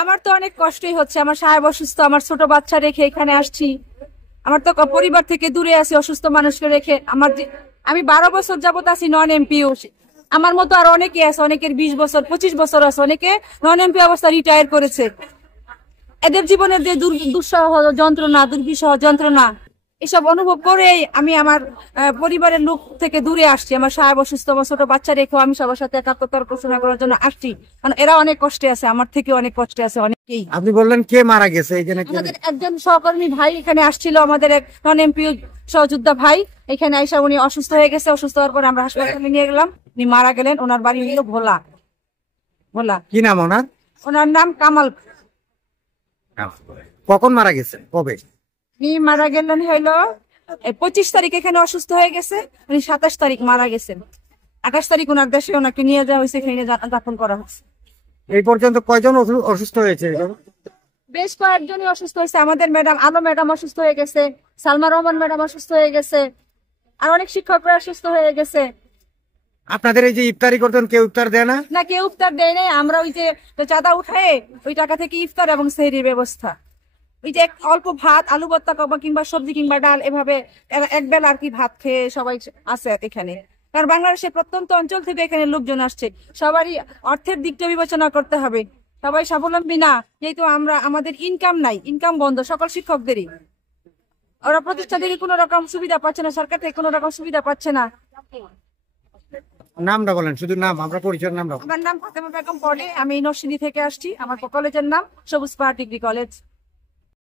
আমার তো অনেক কষ্টই হচ্ছে, আমার সাহেব অসুস্থ, আমার ছোট বাচ্চা রেখে এখানে আসছি। আমার তো পরিবার থেকে দূরে আছি, অসুস্থ মানুষকে রেখে। আমি 12 বছর যাবত আছি নন এমপিও। আমার মতো আর অনেকে আছে, অনেকের 20 বছর 25 বছর আছে, অনেকে নন এমপি অবস্থা রিটায়ার করেছে। এদের জীবনের যে দুঃসহ যন্ত্রণা, দুর্বিষহ যন্ত্রণা, এসব অনুভব করেই আমি আমার পরিবারের লোক থেকে দূরে আসছি। আমার সাহেব অসুস্থ, আমার ছোট বাচ্চা রেখেও আমি সবার সাথে একাত্মতা ঘোষণা করার জন্য আসছি, কারণ এরা অনেক কষ্টে আছে, আমার থেকে অনেক কষ্টে আছে অনেকেই। আপনি বললেন কে মারা গেছে এখানে? আমাদের একজন সহকর্মী ভাই এখানে আসছিল, আমাদের এক নন এমপি সহযোদ্ধা ভাই এখানে আইসা উনি অসুস্থ হয়ে গেছে। অসুস্থ হওয়ার পর আমরা হাসপাতালে নিয়ে গেলাম, উনি মারা গেলেন। ওনার বাড়ি হলো ভোলা। ভোলা কি নাম ওনার? ওনার নাম কামাল। কখন মারা গেছে? কবে? উনি মারা গেলেন হইলো 25 তারিখ এখানে অসুস্থ হয়ে গেছে, উনি 27 তারিখ মারা গেছেন। 28 তারিখ ওনার দেশে ওনাকে নিয়ে যাওয়া হয়েছে, এখানে দাফন করা হয়েছে। এই পর্যন্ত কয়জন অসুস্থ হয়েছে? বেশ কয়েকজনই অসুস্থ হয়েছে। আমাদের ম্যাডাম আলো ম্যাডাম অসুস্থ হয়ে গেছে, সালমা রহমান ম্যাডাম অসুস্থ হয়ে গেছে, আর অনেক শিক্ষকরা অসুস্থ হয়ে গেছে। আপনাদের এই যে ইফতারি করতেন, কেউ ইফতার দেয় না? না, কেউ ইফতার দেয় নাই। আমরা ওই যে চাঁদা উঠায় ওই টাকা থেকে ইফতার এবং সেহরির ব্যবস্থা, ওই যে অল্প ভাত, আলু ভর্তা কিংবা সবজি কিংবা ডাল, এভাবে এক বেলা আর কি ভাত খেয়ে সবাই আছে এখানে। কারণ বাংলাদেশের প্রত্যন্ত অঞ্চল থেকে এখানে লোকজন আসছে, সবারই অর্থের দিকটা বিবেচনা করতে হবে। সবাই স্বাবলম্বী না, যেহেতু আমাদের ইনকাম নাই, ইনকাম বন্ধ সকল শিক্ষকদেরই। ওরা প্রতিষ্ঠান থেকে কোনো রকম সুবিধা পাচ্ছে না, সরকার থেকে কোনো রকম সুবিধা পাচ্ছে না। নামটা বলেন, শুধু নাম, আমরা পরিচয়ের নামটা। আমার নাম ফাতেমা বেগম পড়ে, আমি নরসিংদী থেকে আসছি। আমার কলেজের নাম সবুজ পাহাড় ডিগ্রি কলেজ।